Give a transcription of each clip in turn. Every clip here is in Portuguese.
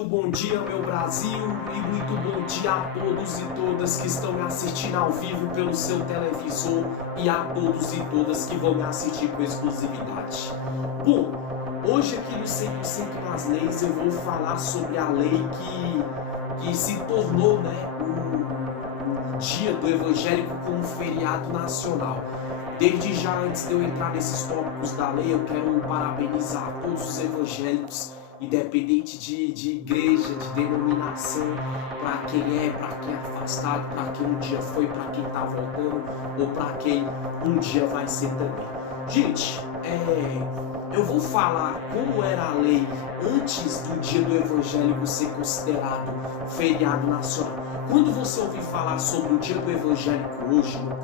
Muito bom dia, meu Brasil, e muito bom dia a todos e todas que estão me assistindo ao vivo pelo seu televisor e a todos e todas que vão me assistir com exclusividade. Bom, hoje aqui no 100% das leis eu vou falar sobre a lei que se tornou, o dia do evangélico como feriado nacional. Desde já, antes de eu entrar nesses tópicos da lei, eu quero parabenizar todos os evangélicos, independente de igreja, de denominação, para quem é afastado, para quem um dia foi, para quem está voltando, ou para quem um dia vai ser também. Gente, eu vou falar como era a lei antes do dia do evangélico ser considerado feriado nacional. Quando você ouvir falar sobre o dia do evangélico hoje, no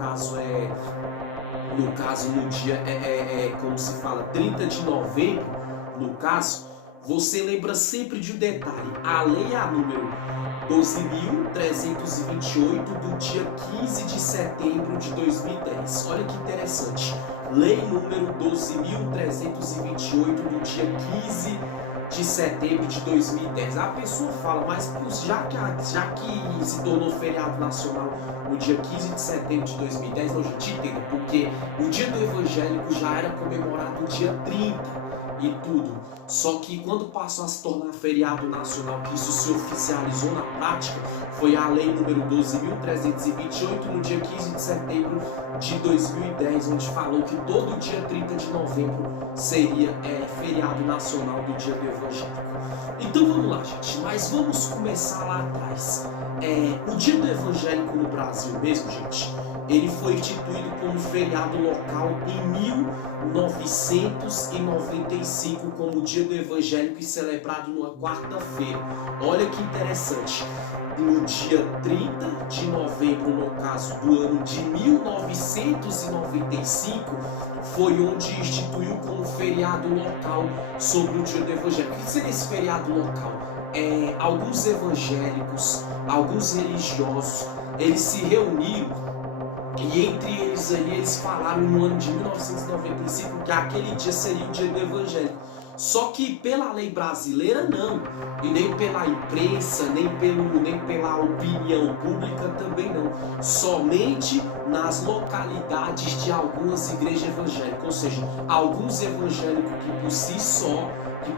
caso no dia, como se fala, 30 de novembro, no caso, você lembra sempre de um detalhe. A lei é a número 12.328 do dia 15 de setembro de 2010. Olha que interessante. Lei número 12.328 do dia 15 de setembro de 2010. A pessoa fala, mas já que se tornou feriado nacional no dia 15 de setembro de 2010, não, gente, entenda, porque o dia do evangélico já era comemorado no dia 30 e tudo. Só que quando passou a se tornar feriado nacional, que isso se oficializou na prática, foi a lei número 12.328 no dia 15 de setembro de 2010, onde falou que todo dia 30 de novembro seria feriado nacional do dia do evangélico. Então vamos lá, gente, mas vamos começar lá atrás. O dia do evangélico no Brasil mesmo, gente, ele foi instituído como feriado local em 1995 como dia do evangélico e celebrado numa quarta-feira. Olha que interessante. No dia 30 de novembro, no caso do ano de 1995, foi onde instituiu como feriado local sobre o dia do evangélico. O que seria esse feriado local? Alguns evangélicos, alguns religiosos, eles se reuniram e entre eles ali eles falaram no ano de 1995 que aquele dia seria o dia do evangélico. Só que pela lei brasileira não, e nem pela imprensa, nem pela opinião pública também não. Somente nas localidades de algumas igrejas evangélicas, ou seja, alguns evangélicos que por si só que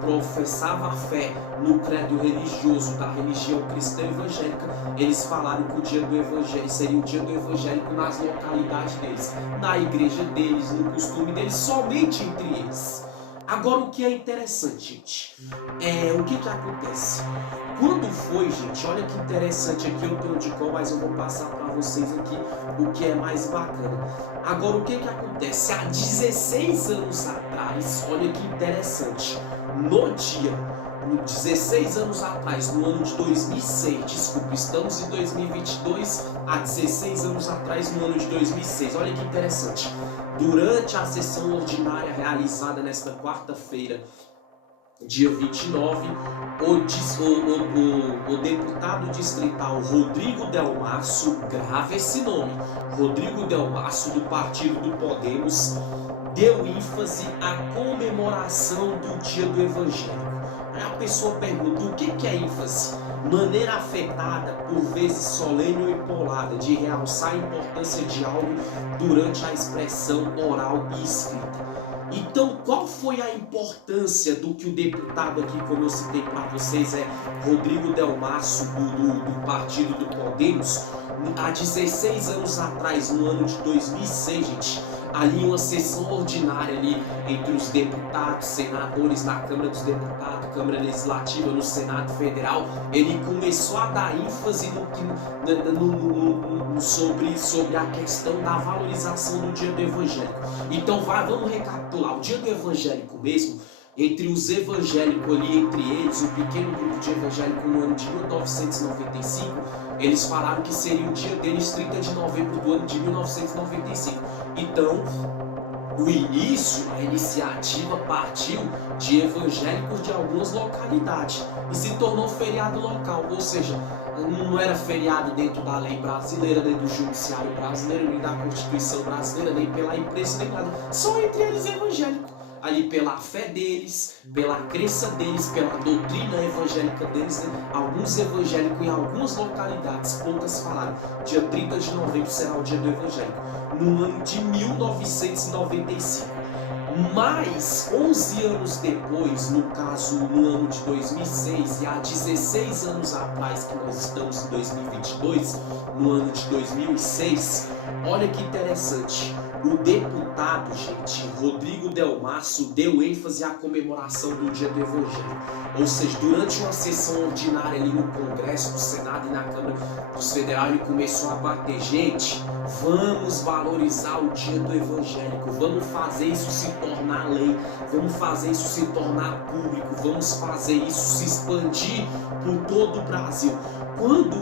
professava a fé no credo religioso da religião cristã evangélica, eles falaram que o dia do evangelho seria o dia do evangélico nas localidades deles, na igreja deles, no costume deles, somente entre eles. Agora, o que é interessante, gente, o que acontece? Quando foi, gente, olha que interessante aqui, eu tenho de qual, mas eu vou passar para vocês aqui o que é mais bacana. Agora, o que acontece? Há 16 anos atrás, olha que interessante, no dia 16 anos atrás, no ano de 2006, desculpa, estamos em 2022, há 16 anos atrás, no ano de 2006, olha que interessante. Durante a sessão ordinária realizada nesta quarta-feira, dia 29, o deputado distrital Rodrigo Delmasso, grave esse nome, Rodrigo Delmasso, do partido do Podemos, deu ênfase à comemoração do dia do evangélico. Aí a pessoa pergunta, o que é ênfase? Maneira afetada, por vezes solene ou empolada, de realçar a importância de algo durante a expressão oral e escrita. Então, qual foi a importância do que o deputado aqui, como eu citei para vocês, Rodrigo Delmasso, do partido do Podemos, há 16 anos atrás, no ano de 2006, gente, ali uma sessão ordinária ali entre os deputados, senadores na Câmara dos Deputados, Câmara Legislativa, no Senado Federal, ele começou a dar ênfase sobre a questão da valorização do dia do evangélico. Então vamos recapitular, o dia do evangélico mesmo, entre os evangélicos ali, entre eles, o pequeno grupo de evangélicos no ano de 1995, eles falaram que seria o dia deles 30 de novembro do ano de 1995. Então, o início, a iniciativa partiu de evangélicos de algumas localidades e se tornou feriado local, ou seja, não era feriado dentro da lei brasileira, nem do judiciário brasileiro, nem da Constituição brasileira, nem pela imprensa, nem nada, só entre eles evangélicos. ali pela fé deles, pela crença deles, pela doutrina evangélica deles, né? Alguns evangélicos em algumas localidades, poucas falaram, dia 30 de novembro será o dia do evangélico, no ano de 1995. Mas 11 anos depois, no caso no ano de 2006, e há 16 anos atrás que nós estamos em 2022, no ano de 2006, olha que interessante, o deputado, gente, Rodrigo Delmasso, deu ênfase à comemoração do Dia do Evangelho. Ou seja, durante uma sessão ordinária ali no Congresso, no Senado e na Câmara dos Federais, ele começou a bater, gente, vamos valorizar o Dia do Evangélico, vamos fazer isso se tornar lei, vamos fazer isso se tornar público, vamos fazer isso se expandir por todo o Brasil. Quando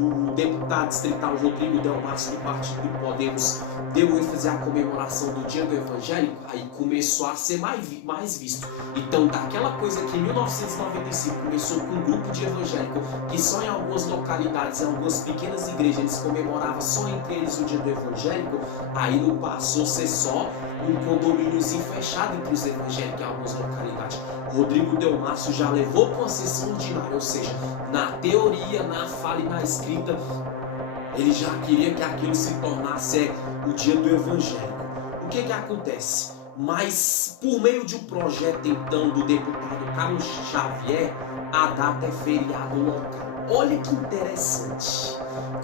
o deputado distrital Rodrigo Delmasso, do Partido do Podemos, deu ênfase à comemoração do Dia do Evangélico, aí começou a ser mais visto. Então, daquela coisa que em 1995 começou com um grupo de evangélicos que só em algumas localidades, em algumas pequenas igrejas, eles comemoravam só entre eles o Dia do Evangélico, aí não passou a ser só um condomíniozinho fechado entre os evangélicos em algumas localidades. Rodrigo Delmasso já levou para uma sessão ordinária, ou seja, na teoria, na fala e na escrita, ele já queria que aquilo se tornasse o Dia do Evangélico. O que acontece? Mas por meio de um projeto então do deputado Carlos Xavier, a data é feriado local. Olha que interessante.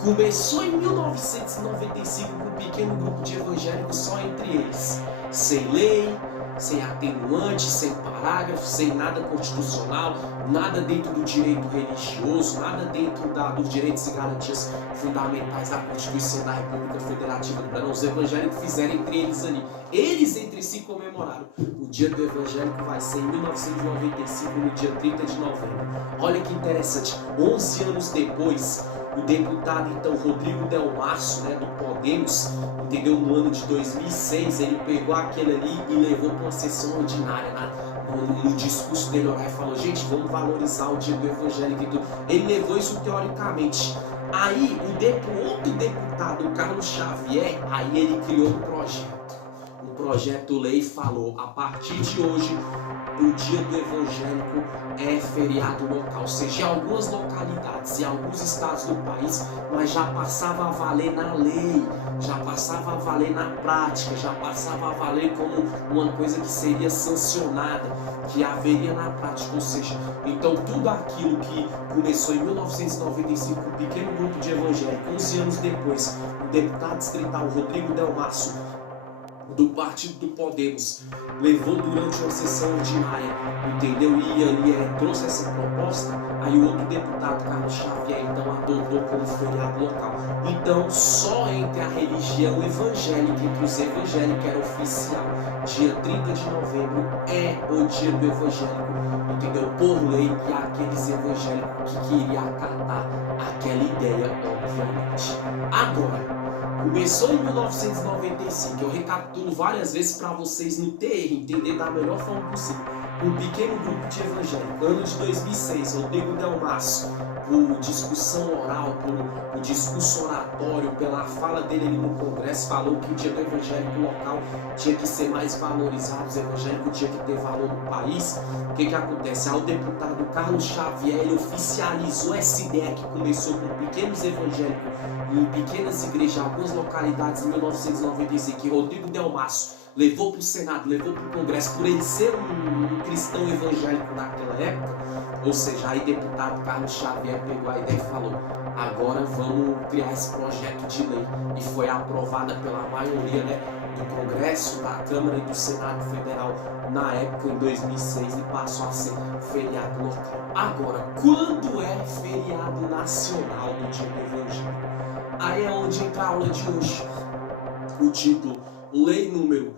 Começou em 1995 com um pequeno grupo de evangélicos só entre eles, sem lei, sem atenuante, sem parágrafo, sem nada constitucional, nada dentro do direito religioso, nada dentro dos direitos e garantias fundamentais da Constituição da República Federativa do Brasil. Os evangélicos fizeram entre eles ali. Eles entre si comemoraram. O Dia do Evangélico vai ser em 1995, no dia 30 de novembro. Olha que interessante. 11 anos depois, o deputado então Rodrigo Delmasso, né, do Podemos, entendeu? No ano de 2006, ele pegou aquele ali e levou para uma sessão ordinária no discurso dele orar e falou, gente, vamos valorizar o Dia do Evangélico. Ele levou isso teoricamente. Aí o outro deputado, o Carlos Xavier, aí ele criou um projeto-lei, falou, a partir de hoje o Dia do Evangélico é feriado local, ou seja, em algumas localidades e alguns estados do país, mas já passava a valer na lei, já passava a valer na prática, já passava a valer como uma coisa que seria sancionada, que haveria na prática, ou seja, então tudo aquilo que começou em 1995 com um pequeno grupo de evangélicos, 11 anos depois, o deputado distrital Rodrigo Delmasso, do Partido do Podemos, levou durante uma sessão ordinária, entendeu? E ali trouxe essa proposta, aí o outro deputado, Carlos Xavier, então adotou como feriado local. Então, só entre a religião evangélica, entre os evangélicos, era oficial. Dia 30 de novembro é o Dia do Evangélico, entendeu? Por lei, e aqueles evangélicos que queriam acatar aquela ideia, obviamente. Agora, começou em 1995, eu recapitulo várias vezes para vocês não terem, entender da melhor forma possível. Um pequeno grupo de evangélicos, ano de 2006, Rodrigo Delmasso, por discussão oral, por discurso oratório, pela fala dele ali no Congresso, falou que o Dia do Evangélico local tinha que ser mais valorizado, os evangélicos tinham que ter valor no país. O que acontece? O deputado Carlos Xavier, ele oficializou essa ideia que começou com pequenos evangélicos em pequenas igrejas, algumas localidades em 1995, que Rodrigo Delmasso levou para o Senado, levou para o Congresso, por ele ser um cristão evangélico naquela época. Ou seja, aí deputado Carlos Xavier pegou a ideia e falou, agora vamos criar esse projeto de lei, e foi aprovada pela maioria, né, do Congresso, da Câmara e do Senado Federal na época, em 2006, e passou a ser feriado local. Agora, quando é feriado nacional no Dia do Evangelho? Aí é onde entra a aula de hoje. O título, Lei número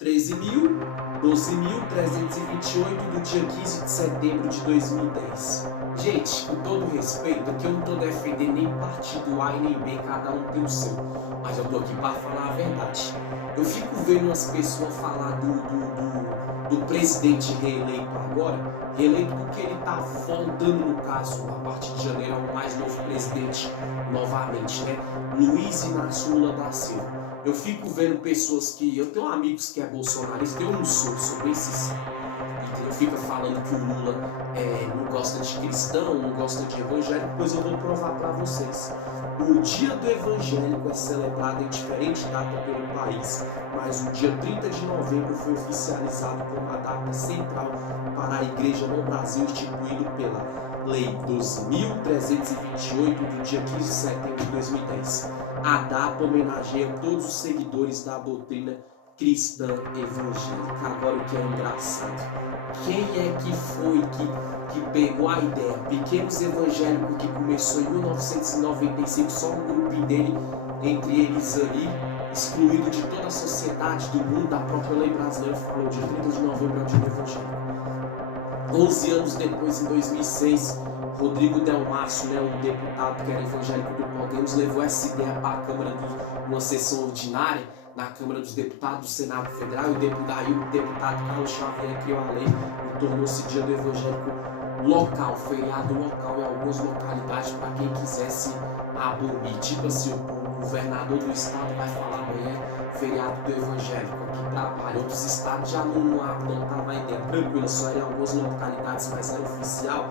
13.012.328 do dia 15 de setembro de 2010. Gente, com todo respeito, aqui eu não estou defendendo nem partido A e nem B, cada um tem o seu. Mas eu estou aqui para falar a verdade. Eu fico vendo as pessoas falar do presidente reeleito agora, reeleito porque ele está voltando, no caso, a partir de janeiro, é o mais novo presidente novamente, né? Luiz Inácio Lula da Silva. Eu fico vendo pessoas que... Eu tenho amigos que é bolsonarista, eu não sou esses, entendeu? Fica falando que o Lula não gosta de cristão, não gosta de evangélico, pois eu vou provar para vocês. O dia do evangélico é celebrado em diferente data pelo país, mas o dia 30 de novembro foi oficializado como a data central para a igreja no Brasil, instituído pela Lei 12.328 do dia 15 de setembro de 2010. A data homenageia todos os seguidores da doutrina cristã evangélica. Agora, o que é engraçado, quem é que foi que pegou a ideia? Pequenos Evangélicos, que começou em 1995, só um grupinho dele, entre eles ali, excluído de toda a sociedade, do mundo, da própria lei brasileira, falou: dia 30 de novembro é o dia do evangélico. 11 anos depois, em 2006, Rodrigo Delmácio, um deputado que era evangélico do Podemos, levou essa ideia para a Câmara, uma sessão ordinária, na Câmara dos Deputados do Senado Federal, e o deputado Carlos Xavier criou a lei e tornou-se dia do evangélico local, feriado local em algumas localidades para quem quisesse abolir. Tipo assim, o governador do estado vai falar amanhã feriado do evangélico aqui trabalha. Outros estados já não tava a ideia, tranquilo, só era em algumas localidades, mas era oficial.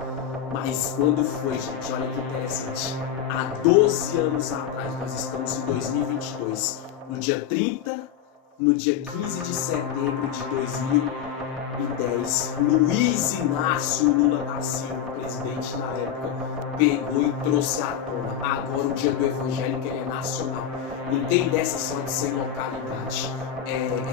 Mas quando foi, gente, olha que interessante, há 12 anos atrás, nós estamos em 2022, no dia 30, no dia 15 de setembro de 2010, Luiz Inácio Lula da Silva, presidente na época, pegou e trouxe à tona. Agora o dia do evangélico ele é nacional. Não tem dessa só de ser localidade.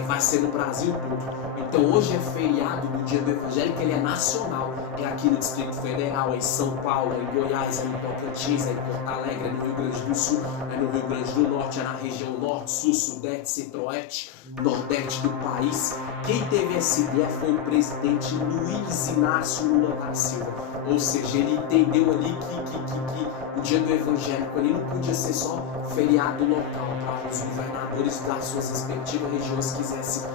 Vai ser no Brasil todo. Então hoje é feriado do dia do evangélico, ele é nacional. É aqui no Distrito Federal, é em São Paulo, é em Goiás, é em Tocantins, é em Porto Alegre, é no Rio Grande do Sul, é no Rio Grande do Norte, é na região Norte, Sul, Sudeste, Centro-Oeste, Nordeste do país. Quem teve essa ideia foi o presidente Luiz Inácio Lula da Silva. Ou seja, ele entendeu ali que o dia do evangélico ali não podia ser só feriado local, para os governadores das suas respectivas regiões quisessem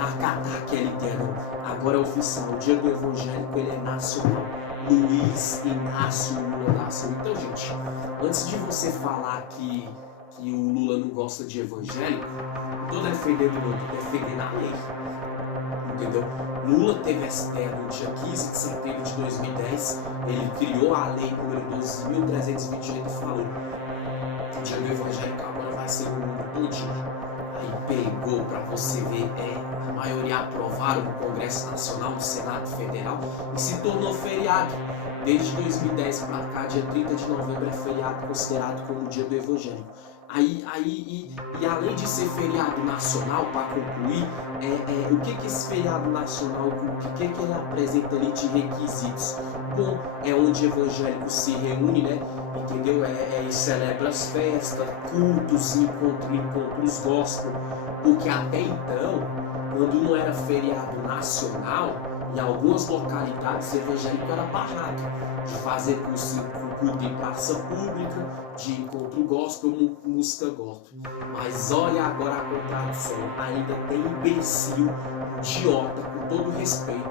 acatar aquela ideia. Agora é oficial, o dia do evangélico ele é nacional. Luiz Inácio Lula da Silva. Então, gente, antes de você falar que o Lula não gosta de evangélico, não estou defendendo não, estou defendendo a lei. Entendeu? Lula teve essa ideia no dia 15 de setembro de 2010, ele criou a lei número 12.328 e falou: o dia do evangélico agora vai ser no mundo todinho. Aí pegou, para você ver, a maioria aprovaram no Congresso Nacional, no Senado Federal, e se tornou feriado. Desde 2010 para cá, dia 30 de novembro é feriado, considerado como o dia do evangélico. E além de ser feriado nacional, para concluir, o que esse feriado nacional, o que ele apresenta ali de requisitos? Bom, é onde evangélicos se reúnem, entendeu? E celebra as festas, cultos, encontros gospel, porque até então, quando não era feriado nacional, em algumas localidades evangélico era barrado de fazer culto em praça pública, de encontro gospel, música gospel. Mas olha agora a contradição, ainda tem imbecil, idiota, com todo respeito,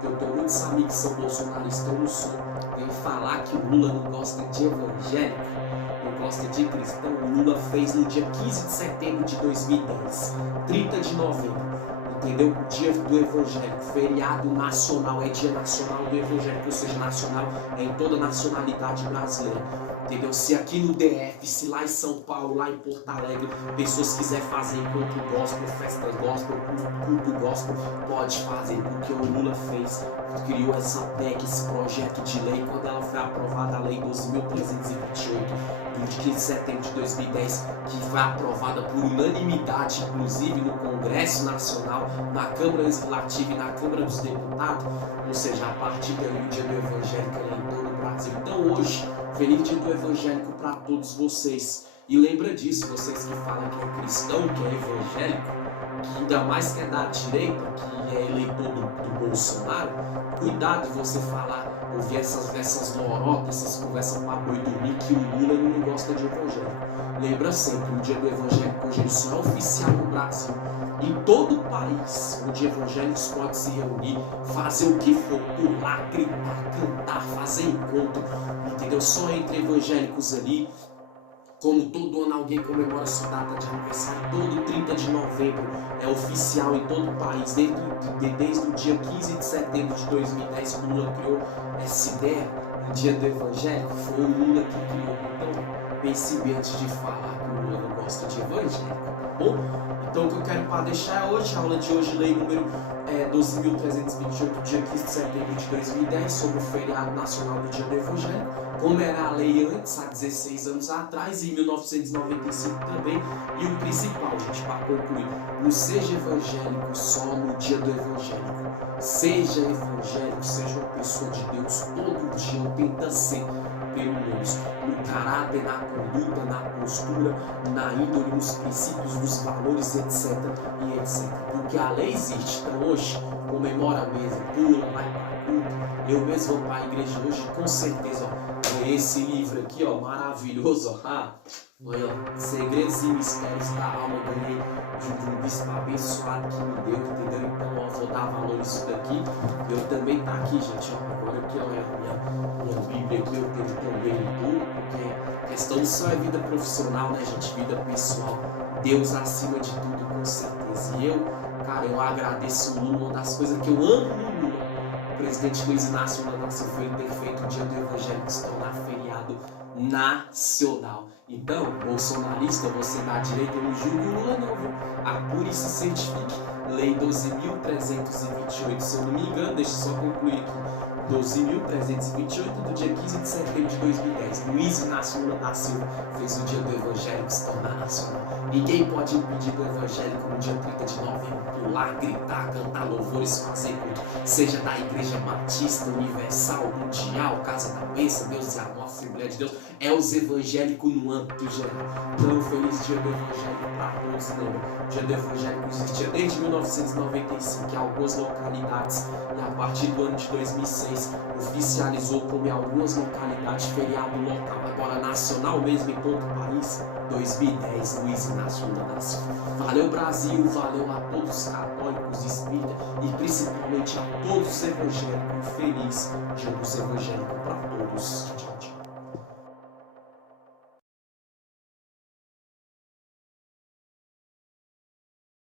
que eu tenho muitos amigos que são bolsonaristas, eu não sou, vem falar que o Lula não gosta de evangélico, não gosta de cristão. O Lula fez no dia 15 de setembro de 2010, 30 de novembro. Entendeu? O dia do evangélico, feriado nacional, é dia nacional do evangélico, ou seja, nacional é em toda a nacionalidade brasileira. Entendeu? Se aqui no DF, se lá em São Paulo, lá em Porto Alegre, pessoas quiserem fazer encontro gospel, festa gospel, culto gospel, pode fazer, porque o Lula fez, criou essa PEC, esse projeto de lei, quando ela foi aprovada, a lei 12.328, de 15 de setembro de 2010, que foi aprovada por unanimidade, inclusive no Congresso Nacional, na Câmara Legislativa e na Câmara dos Deputados, ou seja, a partir daí o dia do evangélico é em todo o Brasil. Então hoje, feliz dia do evangélico para todos vocês. E lembra disso, vocês que falam que é cristão, que é evangélico, que ainda mais que é da direita, que é eleitor do Bolsonaro, cuidado de você falar, ouvir essas lorotas, essas conversas para boi dormir, que o Lula não gosta de evangélico. Lembra sempre, o dia do evangélico hoje ele só é oficial no Brasil. Em todo o país, onde evangélicos podem se reunir, fazer o que for, pular, gritar, cantar, fazer encontro, entendeu? Só entre evangélicos ali. Como todo ano alguém comemora sua data de aniversário, todo 30 de novembro é oficial em todo o país, desde o dia 15 de setembro de 2010, que o Lula criou essa ideia, o dia do evangélico, foi o Lula que criou. Então, percebi antes de falar que o Lula não gosta de evangélico, tá bom? Então, o que eu quero para deixar hoje, a aula de hoje, lei número 12.328, dia 15 de setembro de 2010, sobre o feriado nacional do Dia do Evangelho, como era a lei antes, há 16 anos atrás, e em 1995 também. E o principal, gente, para concluir, não seja evangélico só no dia do evangélico. Seja evangélico, seja uma pessoa de Deus todo dia, ou tenta ser, pelo menos, no caráter, na conduta, na postura, na índole, nos princípios, nos valores, etc. e etc. Porque a lei existe. Então hoje, comemora mesmo, pula, vai para culto. Eu mesmo vou para a igreja hoje, com certeza, ó. Esse livro aqui, ó, maravilhoso, ó. Olha, Segredos e Mistérios da Alma, ganhei de um bispo abençoado que me deu, entendeu? Então, ó, vou dar valor nisso daqui. Eu também tá aqui, gente, ó. Agora aqui, ó, minha Bíblia aqui, eu tenho também tudo, porque questão só é vida profissional, né, gente? Vida pessoal. Deus acima de tudo, com certeza. E eu, cara, eu agradeço o Lula, uma das coisas que eu amo no Lula. O presidente Luiz Inácio Lula da Silva ter feito o dia do Evangelho se tornar feriado nacional. Então, bolsonarista, você da direita, eu não julgo o Lula não, viu? Apure e se certifique. Lei 12.328, se eu não me engano, deixa eu só concluir aqui. 12.328, do dia 15 de setembro de 2010. Luiz Inácio Lula da Silva fez o dia do Evangelho se tornar nacional. Ninguém pode impedir do evangélico no dia 30 de novembro pular, gritar, cantar louvores, fazer culto, seja da Igreja Batista, Universal, Mundial, Casa da Bênção, Deus e Amor, Assembleia de Deus, é os evangélicos no âmbito geral. Então, feliz dia do evangélico para todos, lembra? O dia do evangélico existia desde 1995 em algumas localidades e a partir do ano de 2006 oficializou como em algumas localidades feriado local, agora nacional mesmo em todo o país. 2010, Luiz Inácio Lula da Silva. Valeu Brasil, valeu a todos os católicos, espíritas e principalmente a todos os evangélicos. Feliz dia dos evangélicos para todos. Tchau.